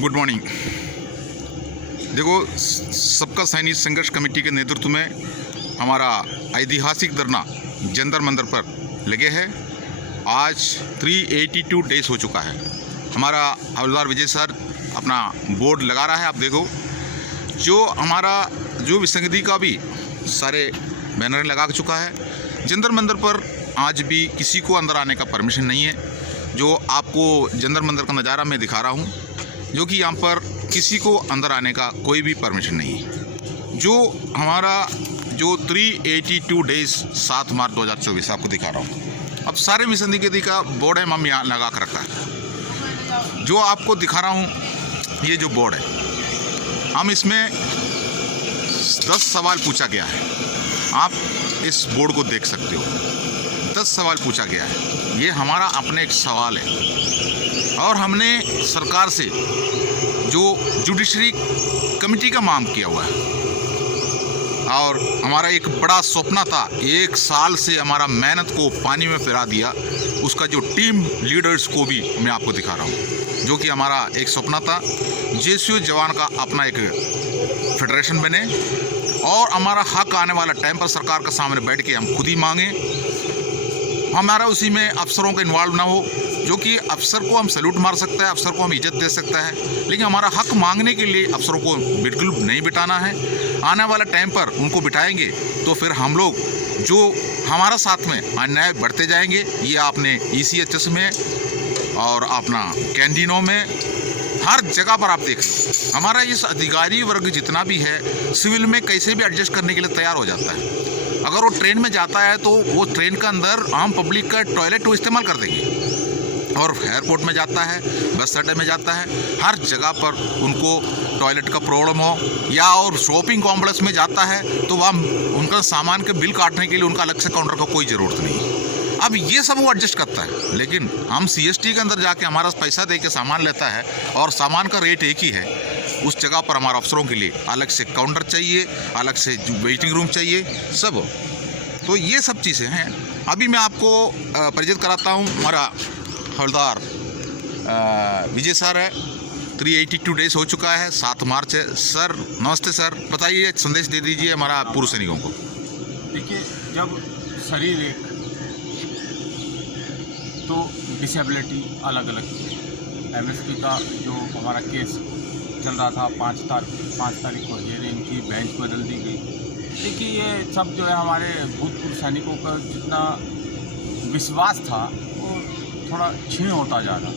Good morning. देखो, सबका सैनिक संघर्ष कमेटी के नेतृत्व में हमारा ऐतिहासिक धरना जंतर मंतर पर लगे हैं। आज 382 डेज हो चुका है। हमारा हवलदार विजय सर अपना बोर्ड लगा रहा है। आप देखो, जो विसंगति का भी सारे बैनर लगा चुका है। जंतर मंतर पर आज भी किसी को अंदर आने का परमिशन नहीं है। जो आपको जंतर मंतर का नज़ारा मैं दिखा रहा हूँ, जो कि यहाँ पर किसी को अंदर आने का कोई भी परमिशन नहीं है। जो हमारा 382 डेज 7 मार्च 2024 आपको दिखा रहा हूँ। अब सारे विसंगति का बोर्ड है, हम यहाँ लगा कर रखा है। जो आपको दिखा रहा हूँ, ये जो बोर्ड है, हम इसमें 10 सवाल पूछा गया है। आप इस बोर्ड को देख सकते हो। 10 सवाल पूछा गया है। ये हमारा अपने एक सवाल है और हमने सरकार से जो जुडिशरी कमेटी का मांग किया हुआ है और हमारा एक बड़ा सपना था, 1 साल से हमारा मेहनत को पानी में फिरा दिया। उसका जो टीम लीडर्स को भी मैं आपको दिखा रहा हूँ, जो कि हमारा एक सपना था, जेसीओ जवान का अपना एक फेडरेशन बने और हमारा हक आने वाला टाइम पर सरकार के सामने बैठ के हम खुद ही मांगे। हमारा उसी में अफसरों का इन्वॉल्व ना हो, जो कि अफसर को हम सैल्यूट मार सकता है, अफसर को हम इज्जत दे सकता है, लेकिन हमारा हक मांगने के लिए अफसरों को बिल्कुल नहीं बिठाना है। आने वाला टाइम पर उनको बिठाएंगे तो फिर हम लोग जो हमारा साथ में अन्याय बढ़ते जाएंगे। ये आपने ECHS में और अपना कैंटीनों में हर जगह पर आप देख लो, हमारा इस अधिकारी वर्ग जितना भी है सिविल में कैसे भी एडजस्ट करने के लिए तैयार हो जाता है। अगर वो ट्रेन में जाता है तो वो ट्रेन का अंदर आम पब्लिक का टॉयलेट को इस्तेमाल कर देंगे, और एयरपोर्ट में जाता है, बस अड्डे में जाता है, हर जगह पर उनको टॉयलेट का प्रॉब्लम हो, या और शॉपिंग कॉम्प्लेक्स में जाता है तो वहाँ उनका सामान के बिल काटने के लिए उनका अलग से काउंटर का कोई ज़रूरत नहीं। अब ये सब वो एडजस्ट करता है, लेकिन हम CST के अंदर जाके हमारा पैसा दे के सामान लेता है और सामान का रेट एक ही है। उस जगह पर हमारे अफसरों के लिए अलग से काउंटर चाहिए, अलग से वेटिंग रूम चाहिए, सब। तो ये सब चीज़ें हैं। अभी मैं आपको परिचित कराता हूँ। हमारा हवलदार विजय सर है। 382 डेज हो चुका है, 7 मार्च है। सर नमस्ते सर, बताइए, संदेश दे दीजिए हमारा पूर्व सैनिकों को। देखिए, जब शरीर एक तो डिसेबिलिटी अलग अलग थी। MSP का जो हमारा केस चल रहा था, 5 तारीख को हियरिंग की, बेंच बदल दी गई। देखिए, ये सब जो है हमारे भूतपूर्व सैनिकों का जितना विश्वास था वो थोड़ा क्षीण होता जा रहा।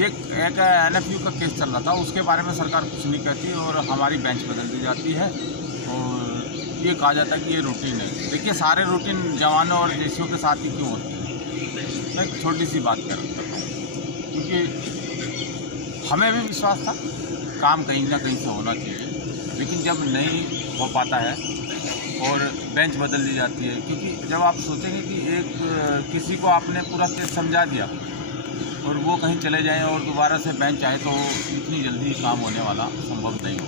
एक NFU का केस चल रहा था, उसके बारे में सरकार कुछ नहीं कहती और हमारी बेंच बदल दी जाती है और ये कहा जाता है कि ये रूटीन है। देखिए, सारे रूटीन जवानों और जेसीओ के साथ ही क्यों होते हैं? मैं एक छोटी सी बात करता हूँ, क्योंकि हमें भी विश्वास था काम कहीं ना कहीं से होना चाहिए, लेकिन जब नहीं हो पाता है और बेंच बदल दी जाती है, क्योंकि जब आप सोचेंगे कि किसी को आपने पूरा केस समझा दिया और वो कहीं चले जाएं और दोबारा से बेंच आए, तो इतनी जल्दी काम होने वाला संभव नहीं हो।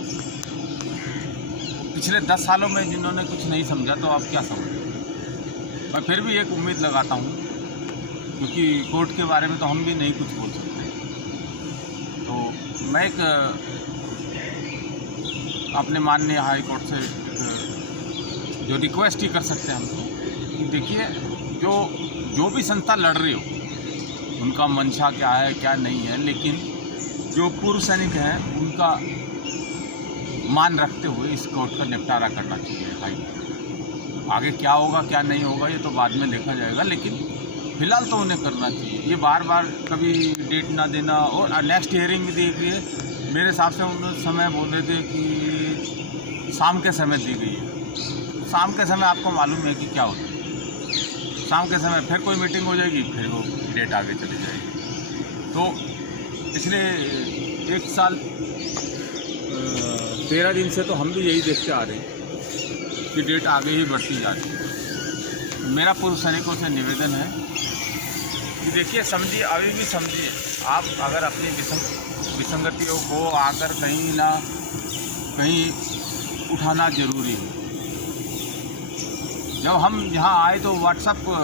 पिछले 10 सालों में जिन्होंने कुछ नहीं समझा, तो आप क्या समझें? मैं फिर भी एक उम्मीद लगाता हूँ, क्योंकि कोर्ट के बारे में तो हम भी नहीं कुछ बोल सकते। तो मैं एक अपने माननीय हाई कोर्ट से जो रिक्वेस्ट ही कर सकते हैं हम तो, कि देखिए, जो भी संस्था लड़ रही हो, उनका मंशा क्या है क्या नहीं है, लेकिन जो पूर्व सैनिक हैं उनका मान रखते हुए इस कोर्ट का निपटारा करना चाहिए हाई कोर्ट। आगे क्या होगा क्या नहीं होगा ये तो बाद में देखा जाएगा, लेकिन फिलहाल तो उन्हें करना चाहिए। ये बार बार कभी डेट ना देना, और नेक्स्ट हियरिंग भी देखिए, मेरे हिसाब से उन समय बोल रहे थे कि शाम के समय दी गई है। शाम के समय आपको मालूम है कि क्या होता है, शाम के समय फिर कोई मीटिंग हो जाएगी, फिर वो डेट आगे चली जाएगी। तो पिछले 1 साल 13 दिन से तो हम भी यही देखते आ रहे हैं कि डेट आगे ही बढ़ती जा रही है। मेरा पूर्व सैनिकों से निवेदन है कि देखिए, समझिए, अभी भी समझिए, आप अगर अपनी विसंगतियों को आकर कहीं ना कहीं उठाना जरूरी है। जब हम यहाँ आए तो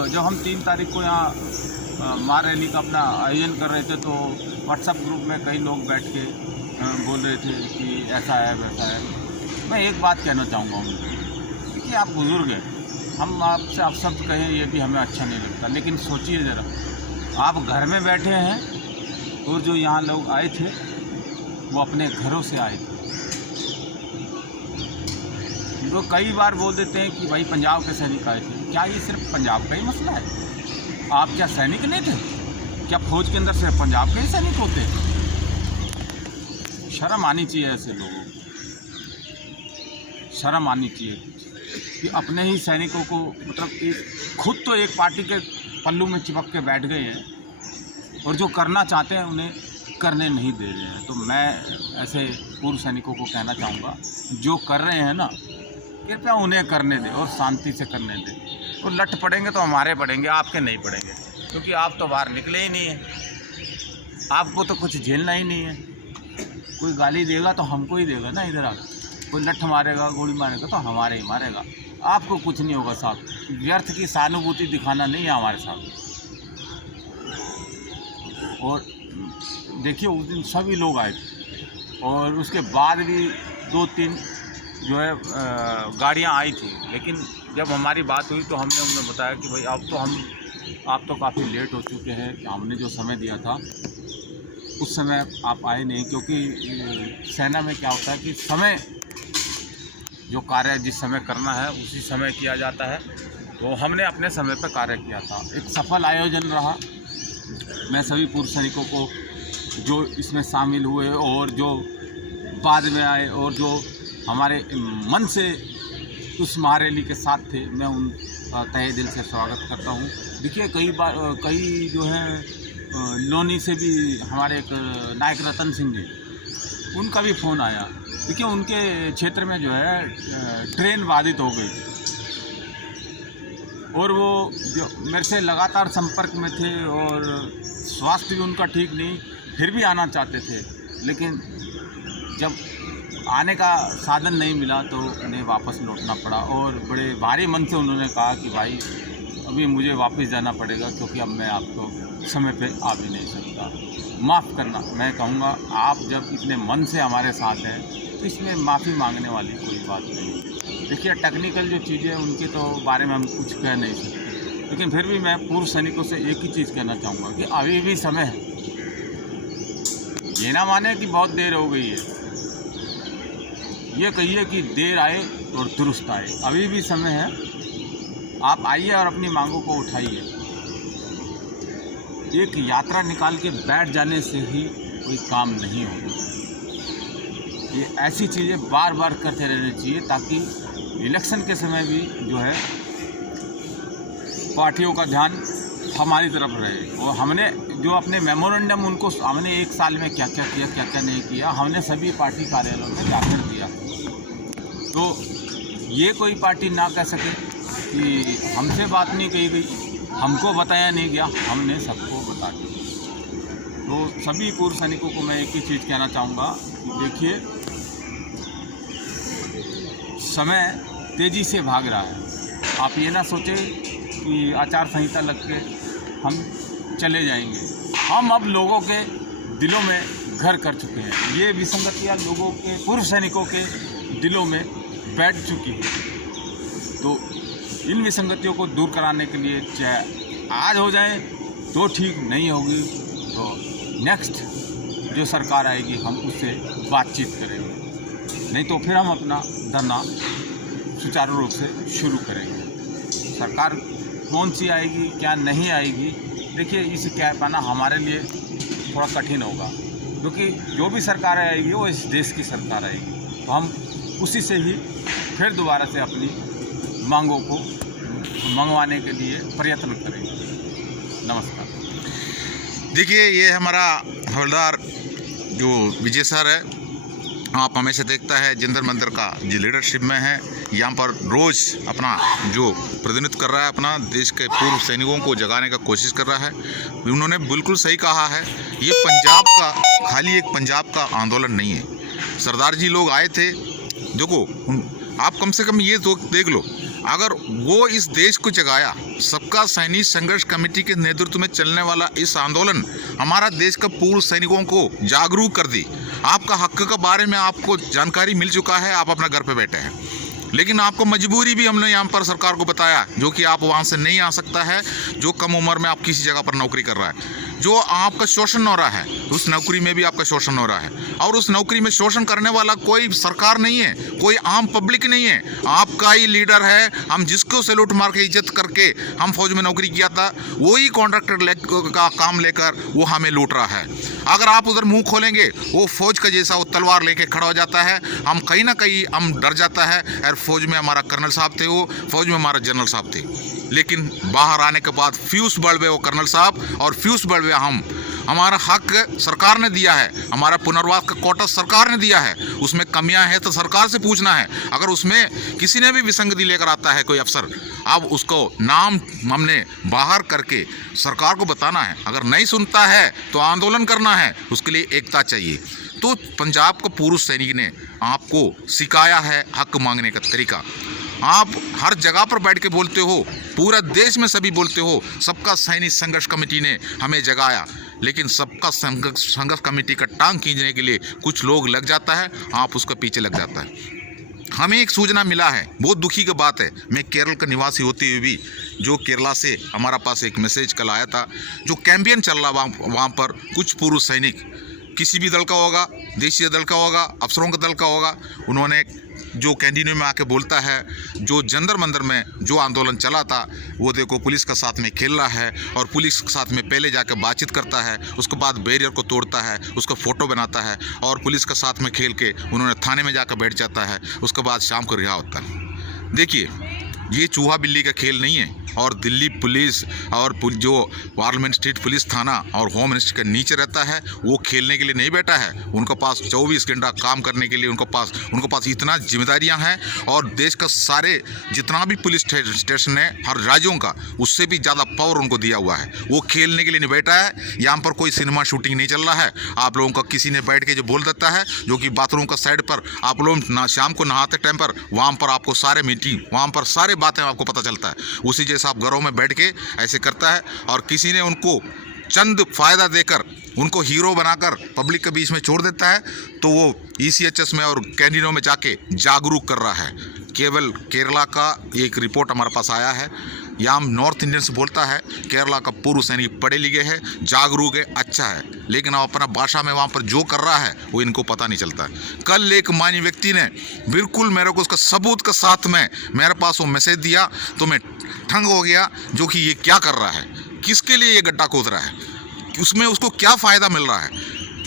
जब हम 3 तारीख को यहाँ मार रैली का अपना आयोजन कर रहे थे, तो व्हाट्सएप ग्रुप में कई लोग बैठ के बोल रहे थे कि ऐसा है वैसा है। मैं एक बात कहना चाहूँगा उनको कि आप बुज़ुर्ग हैं, हम आपसे आप शब्द कहें ये भी हमें अच्छा नहीं लगता, लेकिन सोचिए ज़रा, आप घर में बैठे हैं और जो यहाँ लोग आए थे वो अपने घरों से आए थे। तो कई बार बोल देते हैं कि भाई पंजाब के सैनिक आए थे। क्या ये सिर्फ पंजाब का ही मसला है? आप क्या सैनिक नहीं थे? क्या फौज के अंदर सिर्फ पंजाब के ही सैनिक होते हैं? शर्म आनी चाहिए ऐसे लोगों को, शर्म आनी चाहिए कि अपने ही सैनिकों को, मतलब एक खुद तो एक पार्टी के पल्लू में चिपक के बैठ गए हैं और जो करना चाहते हैं उन्हें करने नहीं दे रहे हैं। तो मैं ऐसे पूर्व सैनिकों को कहना चाहूँगा, जो कर रहे हैं ना, कृपया उन्हें करने दें और शांति से करने दें। और लट पड़ेंगे तो हमारे पड़ेंगे, आपके नहीं पड़ेंगे, क्योंकि आप तो बाहर निकले ही नहीं हैं, आपको तो कुछ झेलना ही नहीं है। कोई गाली देगा तो हमको ही देगा ना, इधर आकर कोई लठ मारेगा, गोली मारेगा तो हमारे ही मारेगा, आपको कुछ नहीं होगा साहब। व्यर्थ की सहानुभूति दिखाना नहीं है हमारे साथ। और देखिए उस दिन सभी लोग आए थे और उसके बाद भी 2-3 जो है गाड़ियाँ आई थी, लेकिन जब हमारी बात हुई तो हमने उन्हें बताया कि भाई आप तो काफ़ी लेट हो चुके हैं, कि हमने जो समय दिया था उस समय आप आए नहीं। क्योंकि सेना में क्या होता है कि समय, जो कार्य जिस समय करना है उसी समय किया जाता है। तो हमने अपने समय पर कार्य किया था, एक सफल आयोजन रहा। मैं सभी पूर्व सैनिकों को जो इसमें शामिल हुए और जो बाद में आए और जो हमारे मन से उस महारैली के साथ थे, मैं उन तहे दिल से स्वागत करता हूँ। देखिए कई जो है लोनी से भी हमारे एक नायक रतन सिंह जी, उनका भी फ़ोन आया। देखिए उनके क्षेत्र में जो है ट्रेन बाधित हो गई और वो जो मेरे से लगातार संपर्क में थे और स्वास्थ्य भी उनका ठीक नहीं, फिर भी आना चाहते थे, लेकिन जब आने का साधन नहीं मिला तो उन्हें वापस लौटना पड़ा। और बड़े भारी मन से उन्होंने कहा कि भाई अभी मुझे वापस जाना पड़ेगा, क्योंकि अब मैं आपको समय पे आ भी नहीं सकता, माफ़ करना। मैं कहूँगा आप जब इतने मन से हमारे साथ हैं तो इसमें माफ़ी मांगने वाली कोई बात नहीं। देखिए टेक्निकल जो चीज़ें उनके तो बारे में हम कुछ कह नहीं सकते, लेकिन फिर भी मैं पूर्व सैनिकों से एक ही चीज़ कहना चाहूँगा कि अभी भी समय है। ये ना माने कि बहुत देर हो गई है, ये कहिए कि देर आए और दुरुस्त आए। अभी भी समय है, आप आइए और अपनी मांगों को उठाइए। एक यात्रा निकाल के बैठ जाने से ही कोई काम नहीं होगा। ये ऐसी चीज़ें बार बार करते रहना चाहिए ताकि इलेक्शन के समय भी जो है पार्टियों का ध्यान हमारी तरफ रहे। और हमने जो अपने मेमोरेंडम उनको हमने 1 साल में क्या क्या किया, क्या क्या नहीं किया, हमने सभी पार्टी कार्यालयों में जाकर दिया। तो ये कोई पार्टी ना कह सके कि हमसे बात नहीं कही गई, हमको बताया नहीं गया, हमने सबको बता दिया। तो सभी पूर्व सैनिकों को मैं एक ही चीज़ कहना चाहूँगा कि देखिए समय तेज़ी से भाग रहा है। आप ये ना सोचें कि आचार संहिता लग के हम चले जाएंगे। हम अब लोगों के दिलों में घर कर चुके हैं। ये विसंगतियाँ लोगों के, पूर्व सैनिकों के दिलों में बैठ चुकी है। तो इन विसंगतियों को दूर कराने के लिए चाहे आज हो जाए तो ठीक, नहीं होगी तो नेक्स्ट जो सरकार आएगी हम उससे बातचीत करेंगे, नहीं तो फिर हम अपना धरना सुचारू रूप से शुरू करेंगे। सरकार कौन सी आएगी क्या नहीं आएगी, देखिए इसे कह पाना हमारे लिए थोड़ा कठिन होगा, क्योंकि जो भी सरकार आएगी वो इस देश की सरकार आएगी। तो हम उसी से ही फिर दोबारा से अपनी मांगों को मंगवाने के लिए प्रयत्न करेंगे। नमस्कार। देखिए ये हमारा हवलदार जो विजय सर है, आप हमेशा देखता है जंतर मंतर का जो लीडरशिप में है, यहाँ पर रोज़ अपना जो प्रतिनिधित्व कर रहा है, अपना देश के पूर्व सैनिकों को जगाने का कोशिश कर रहा है। उन्होंने बिल्कुल सही कहा है, ये पंजाब का खाली एक पंजाब का आंदोलन नहीं है। सरदार जी लोग आए थे, देखो आप कम से कम ये तो देख लो, अगर वो इस देश को जगाया सबका सैनिक संघर्ष कमेटी के नेतृत्व में चलने वाला इस आंदोलन हमारा देश का पूर्व सैनिकों को जागरूक कर दी। आपका हक के बारे में आपको जानकारी मिल चुका है, आप अपना घर पे बैठे हैं, लेकिन आपको मजबूरी भी हमने यहाँ पर सरकार को बताया, जो कि आप वहाँ से नहीं आ सकता है, जो कम उम्र में आप किसी जगह पर नौकरी कर रहा है, जो आपका शोषण हो रहा है, उस नौकरी में भी आपका शोषण हो रहा है, और उस नौकरी में शोषण करने वाला कोई सरकार नहीं है, कोई आम पब्लिक नहीं है, आपका ही लीडर है। हम जिसको सैल्यूट मार के इज्जत करके हम फौज में नौकरी किया था, वही कॉन्ट्रैक्टर का काम लेकर वो हमें लूट रहा है। अगर आप उधर मुंह खोलेंगे, वो फौज का जैसा वो तलवार लेके खड़ा हो जाता है, हम कहीं ना कहीं हम डर जाता है। यार फौज में हमारा कर्नल साहब थे, वो फौज में हमारा जनरल साहब थे, लेकिन बाहर आने के बाद फ्यूज बढ़ गए वो कर्नल साहब, और फ्यूज बढ़ गए हम। हमारा हक सरकार ने दिया है, हमारा पुनर्वास का कोटा सरकार ने दिया है, उसमें कमियां हैं तो सरकार से पूछना है। अगर उसमें किसी ने भी विसंगति लेकर आता है कोई अफसर, अब उसको नाम हमने बाहर करके सरकार को बताना है। अगर नहीं सुनता है तो आंदोलन करना है, उसके लिए एकता चाहिए। तो पंजाब का पूर्व सैनिक ने आपको सिखाया है हक मांगने का तरीका। आप हर जगह पर बैठ के बोलते हो, पूरा देश में सभी बोलते हो, सबका सैनिक संघर्ष कमेटी ने हमें जगाया, लेकिन सबका संघर्ष कमेटी का टांग खींचने के लिए कुछ लोग लग जाता है, आप उसके पीछे लग जाता है। हमें एक सूचना मिला है, बहुत दुखी की बात है, मैं केरल का निवासी होते हुए भी, जो केरला से हमारा पास एक मैसेज कल आया था, जो कैंपेन चल रहा वहाँ पर कुछ पूर्व सैनिक, किसी भी दल का होगा, देशीय दल का होगा, अफसरों का दल का होगा, उन्होंने जो कैंटीनों में आके बोलता है, जो जंतर मंतर में जो आंदोलन चला था, वो देखो पुलिस का साथ में खेल रहा है, और पुलिस के साथ में पहले जाकर बातचीत करता है, उसके बाद बैरियर को तोड़ता है, उसका फ़ोटो बनाता है, और पुलिस के साथ में खेल के उन्होंने थाने में जाकर बैठ जाता है, उसके बाद शाम को रिहा होता है। देखिए, ये चूहा बिल्ली का खेल नहीं है, और दिल्ली पुलिस और जो पार्लियामेंट स्ट्रीट पुलिस थाना और होम मिनिस्ट्री के नीचे रहता है, वो खेलने के लिए नहीं बैठा है। उनके पास 24 घंटा काम करने के लिए उनके पास इतना जिम्मेदारियां हैं, और देश का सारे जितना भी पुलिस स्टेशन है हर राज्यों का, उससे भी ज़्यादा पावर उनको दिया हुआ है। वो खेलने के लिए नहीं बैठा है। यहाँ पर कोई सिनेमा शूटिंग नहीं चल रहा है। आप लोगों का किसी ने बैठ के जो बोल देता है, जो कि बाथरूम का साइड पर आप लोग शाम को नहाते टाइम पर वहाँ पर आपको सारे मीटिंग, वहाँ पर सारे बातें आपको पता चलता है, उसी जैसा आप घरों में बैठ के ऐसे करता है। और किसी ने उनको चंद फायदा देकर उनको हीरो बनाकर पब्लिक के बीच में छोड़ देता है, तो वो ECHS में और कैंटीनों में जाके जागरूक कर रहा है। केवल केरला का एक रिपोर्ट हमारे पास आया है, यहाँ नॉर्थ इंडियन से बोलता है, केरला का पूर्व सैनिक पढ़े लिखे है, जागरूक है, अच्छा है, लेकिन अब अपना भाषा में वहाँ पर जो कर रहा है वो इनको पता नहीं चलता है। कल एक मान्य व्यक्ति ने बिल्कुल मेरे को उसका सबूत के साथ में मेरे पास वो मैसेज दिया, तो मैं ठंग हो गया, जो कि ये क्या कर रहा है, किसके लिए ये गड्ढा खोद रहा है, उसमें उसको क्या फ़ायदा मिल रहा है।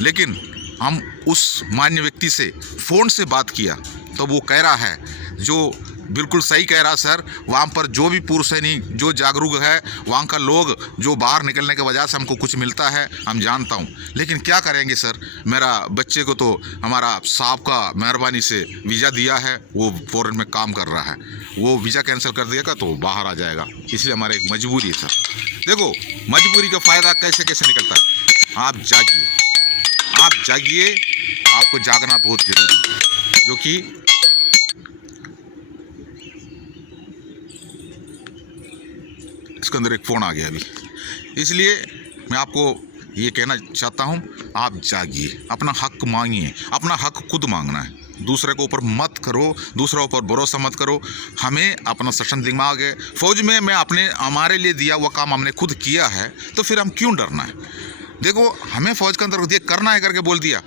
लेकिन हम उस मान्य व्यक्ति से फ़ोन से बात किया, तो वो कह रहा है, जो बिल्कुल सही कह रहा सर, वहाँ पर जो भी पूर्व सैनिक जो जागरूक है, वहाँ का लोग जो बाहर निकलने की वजह से हमको कुछ मिलता है, हम जानता हूँ, लेकिन क्या करेंगे सर, मेरा बच्चे को तो हमारा साहब का मेहरबानी से वीज़ा दिया है, वो फॉरेन में काम कर रहा है, वो वीज़ा कैंसिल कर देगा तो बाहर आ जाएगा, इसलिए हमारा एक मजबूरी है सर। देखो, मजबूरी का फ़ायदा कैसे कैसे निकलता है। आप जागिए, आपको जागना बहुत ज़रूरी है, जो कि इसके अंदर एक फ़ोन आ गया अभी, इसलिए मैं आपको ये कहना चाहता हूँ, आप जागिए, अपना हक मांगिए, अपना हक खुद मांगना है, दूसरे को ऊपर मत करो, दूसरों पर भरोसा मत करो। हमें अपना सशन दिमाग है, फौज में मैं हमारे लिए दिया हुआ काम हमने खुद किया है, तो फिर हम क्यों डरना है। देखो, हमें फौज के अंदर करना है करके बोल दिया,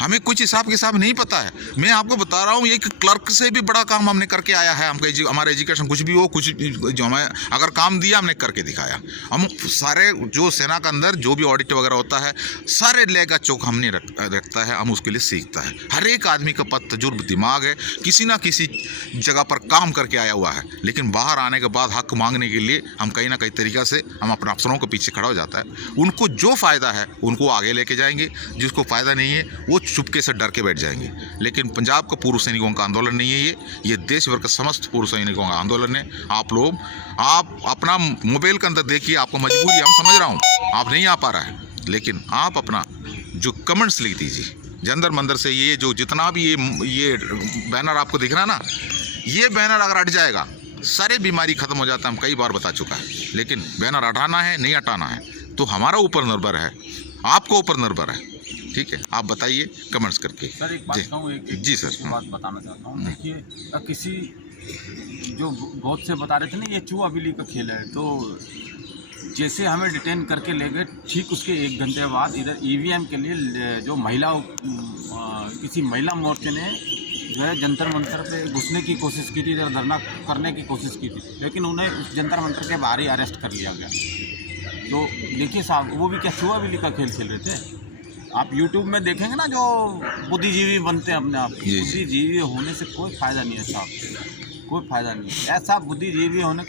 हमें कुछ हिसाब किताब नहीं पता है। मैं आपको बता रहा हूँ, एक क्लर्क से भी बड़ा काम हमने करके आया है। हमको हमारा एजुकेशन कुछ भी हो, कुछ जो हमें अगर काम दिया हमने करके दिखाया। हम सारे जो सेना के अंदर जो भी ऑडिट वगैरह होता है, सारे लेगा चौक हमने रखता है, हम उसके लिए सीखता है। हर एक आदमी का पद तजुर्ब दिमाग है, किसी ना किसी जगह पर काम करके आया हुआ है, लेकिन बाहर आने के बाद हक मांगने के लिए हम कहीं ना कहीं तरीक़ा से हम अपने अफसरों के पीछे खड़ा हो जाता है। उनको जो फ़ायदा है उनको आगे लेके जाएंगे, जिसको फ़ायदा नहीं है वो चुपके से डर के बैठ जाएंगे। लेकिन पंजाब का पूर्व सैनिकों का आंदोलन नहीं है, ये देश भर का समस्त पूर्व सैनिकों का आंदोलन है। आप अपना मोबाइल के अंदर देखिए, आपको मजबूरी है, हम समझ रहा हूँ, आप नहीं आ पा रहा है, लेकिन आप अपना जो कमेंट्स लिख दीजिए जंतर मंतर से। ये जो जितना भी ये बैनर आपको दिख रहा है ना, ये बैनर अगर हट जाएगा, सारी बीमारी खत्म हो जाता है, हम कई बार बता चुका है। लेकिन बैनर हटाना है नहीं हटाना है तो हमारा ऊपर निर्भर है, आपको ऊपर निर्भर है। ठीक है, आप बताइए कमेंट्स करके। सर एक बात कहूँ, एक जी सर। एक बात बताना चाहता हूँ। देखिए, किसी जो बहुत से बता रहे थे ना ये चूहा बिल्ली का खेल है, तो जैसे हमें डिटेन करके ले गए, ठीक उसके 1 घंटे बाद इधर ईवीएम के लिए जो किसी महिला मोर्चे ने जो है जंतर मंतर पे घुसने की कोशिश की थी, इधर धरना करने की कोशिश की थी, लेकिन उन्हें उस जंतर मंतर के बाहर ही अरेस्ट कर लिया गया। तो देखिए साहब, वो भी क्या चूहा बिल्ली का खेल खेल रहे थे। आप यूट्यूब में देखेंगे ना जो बुद्धिजीवी बनते हैं अपने आप, जी। बुद्धिजीवी होने से कोई फ़ायदा नहीं है साहब, कोई फ़ायदा नहीं है। ऐसा बुद्धिजीवी होने का